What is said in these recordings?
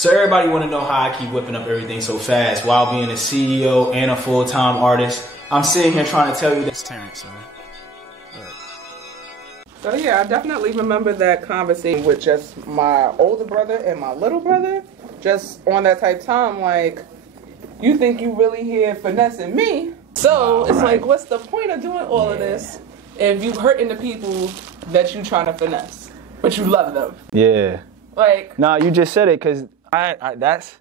So everybody want to know how I keep whipping up everything so fast while being a CEO and a full-time artist. I'm sitting here trying to tell you this, Terrence, man. So yeah, I definitely remember that conversation with just my older brother and my little brother. Just on that type of time, like, you think you really here finessing me? So it's like, what's the point of doing all of this if you hurting the people that you trying to finesse, but you love them? Yeah. Like, no, you just said it, because that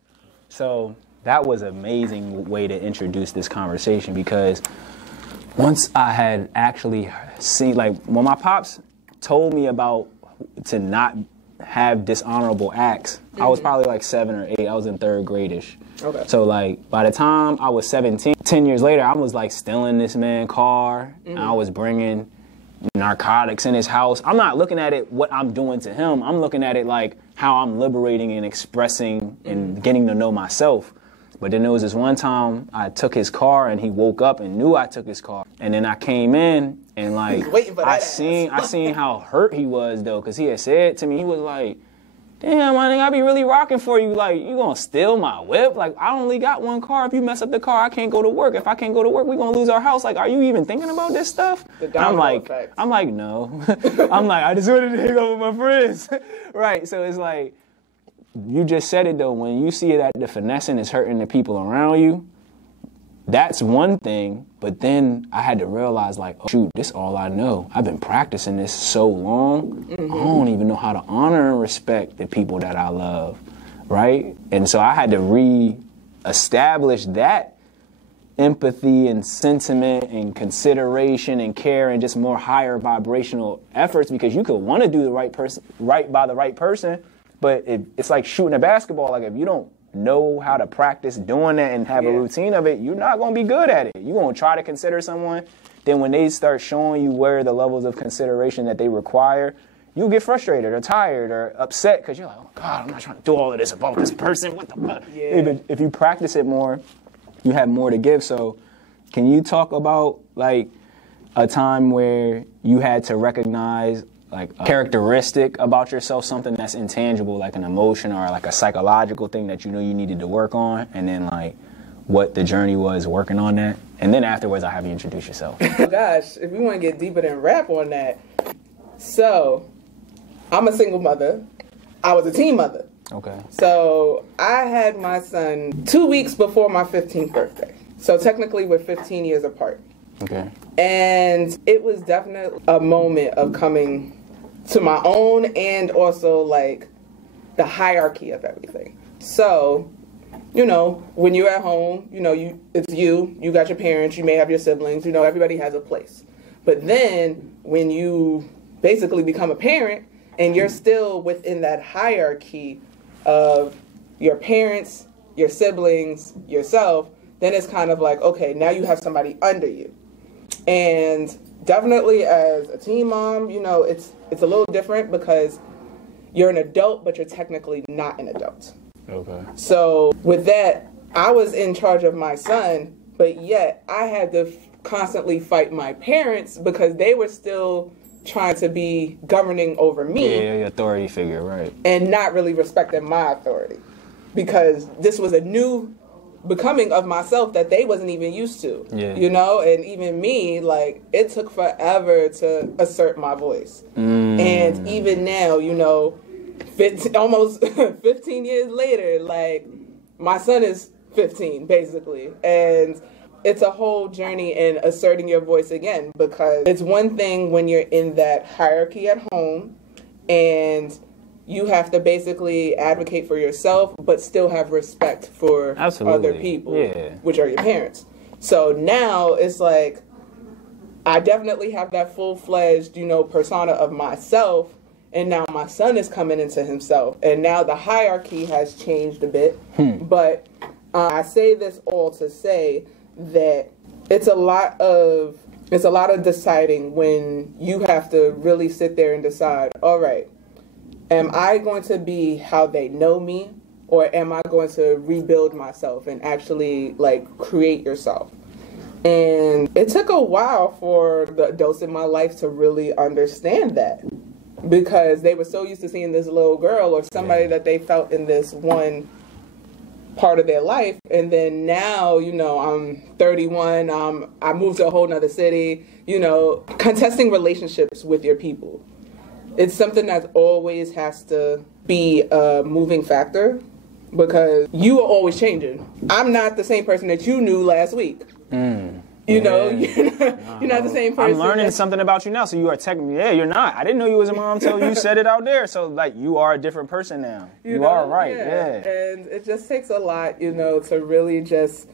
was an amazing way to introduce this conversation, because once I had actually seen, like, when my pops told me about to not have dishonorable acts, I was probably like 7 or 8. I was in 3rd grade-ish. Okay. So like by the time I was 17, 10 years later, I was like stealing this man's car. And I was bringing narcotics in his house. I'm not looking at it what I'm doing to him. I'm looking at it like how I'm liberating and expressing and getting to know myself. But then there was this one time I took his car and he woke up and knew I took his car. And then I came in and like I seen how hurt he was though, because he had said to me, he was like, damn, my nigga, I be really rocking for you. Like, you gonna steal my whip? Like, I only got one car. If you mess up the car, I can't go to work. If I can't go to work, we gonna lose our house. Like, are you even thinking about this stuff? I'm like, no. I'm like, I just wanted to hang out with my friends. Right, so it's like, you just said it though, when you see that the finessing is hurting the people around you, that's one thing, but then I had to realize, like, oh, shoot, this is all I know. I've been practicing this so long, I don't even know how to honor and respect the people that I love, right? And so I had to re-establish that empathy and sentiment and consideration and care and just more higher vibrational efforts, because you could want to do the right by the right person, but it's like shooting a basketball. Like, if you don't know how to practice doing that and have a routine of it, you're not going to be good at it. You're going to try to consider someone, then when they start showing you where the levels of consideration that they require, you'll get frustrated or tired or upset because you're like, oh God, I'm not trying to do all of this about this person. What the fuck? Yeah. If you practice it more, you have more to give. So can you talk about like a time where you had to recognize like a characteristic about yourself, something that's intangible, like an emotion or like a psychological thing that you know you needed to work on, and then like what the journey was working on that? And then afterwards, I'll have you introduce yourself. Oh gosh, if we want to get deeper than rap on that. So, I'm a single mother. I was a teen mother. Okay. So, I had my son 2 weeks before my 15th birthday. So technically we're 15 years apart. Okay. And it was definitely a moment of coming to my own, and also like the hierarchy of everything. So, you know, when you're at home, you know, you got your parents, you may have your siblings, you know, everybody has a place. But then when you basically become a parent and you're still within that hierarchy of your parents, your siblings, yourself, then it's kind of like, okay, now you have somebody under you. And definitely as a teen mom, you know, it's a little different because you're an adult, but you're technically not an adult. Okay. So with that, I was in charge of my son, but yet I had to constantly fight my parents because they were still trying to be governing over me. Yeah, your authority figure, right. And not really respecting my authority, because this was a new becoming of myself that they wasn't even used to. Yeah. You know, and even me, like, it took forever to assert my voice. And even now, you know, almost 15 years later, like, my son is 15 basically, and it's a whole journey in asserting your voice again, because it's one thing when you're in that hierarchy at home and you have to basically advocate for yourself, but still have respect for other people, which are your parents. So now it's like, I definitely have that full-fledged, you know, persona of myself, and now my son is coming into himself, and now the hierarchy has changed a bit. But I say this all to say that it's a lot of deciding when you have to really sit there and decide, all right, am I going to be how they know me, or am I going to rebuild myself and actually like create yourself? And it took a while for the adults in my life to really understand that. because they were so used to seeing this little girl or somebody that they felt in this one part of their life. And then now, you know, I'm 31, I moved to a whole nother city, you know, contesting relationships with your people. It's something that always has to be a moving factor because you are always changing. I'm not the same person that you knew last week. You know, you're not the same person. I'm learning something about you now. So you are technically, you're not. I didn't know you was a mom until you said it out there. So like, you are a different person now. You are right. Yeah. And it just takes a lot, you know, to really just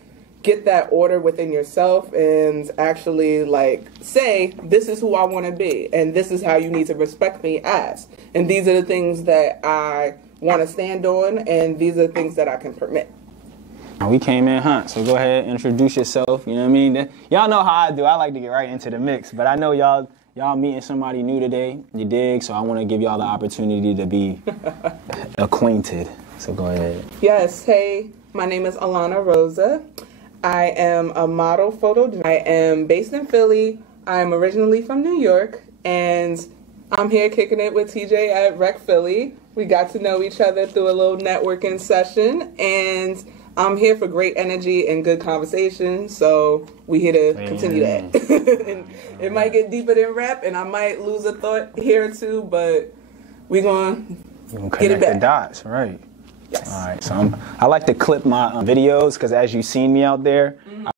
get that order within yourself and actually like say, this is who I want to be. And this is how you need to respect me as. And these are the things that I want to stand on. And these are the things that I can permit. We came in hot, so go ahead, introduce yourself, you know what I mean? Y'all know how I do. I like to get right into the mix, but I know y'all meeting somebody new today, you dig? So I want to give y'all the opportunity to be acquainted. So go ahead. Yes, hey, my name is Alana Rosa. I am a model photo. I am based in Philly. I am originally from New York, and I'm here kicking it with TJ at Rec Philly. We got to know each other through a little networking session, and I'm here for great energy and good conversation, so we here to continue that. And it might get deeper than rap, and I might lose a thought here or two, but we're going to get it back. The dots, right? Yes. All right, so I like to clip my videos because as you've seen me out there,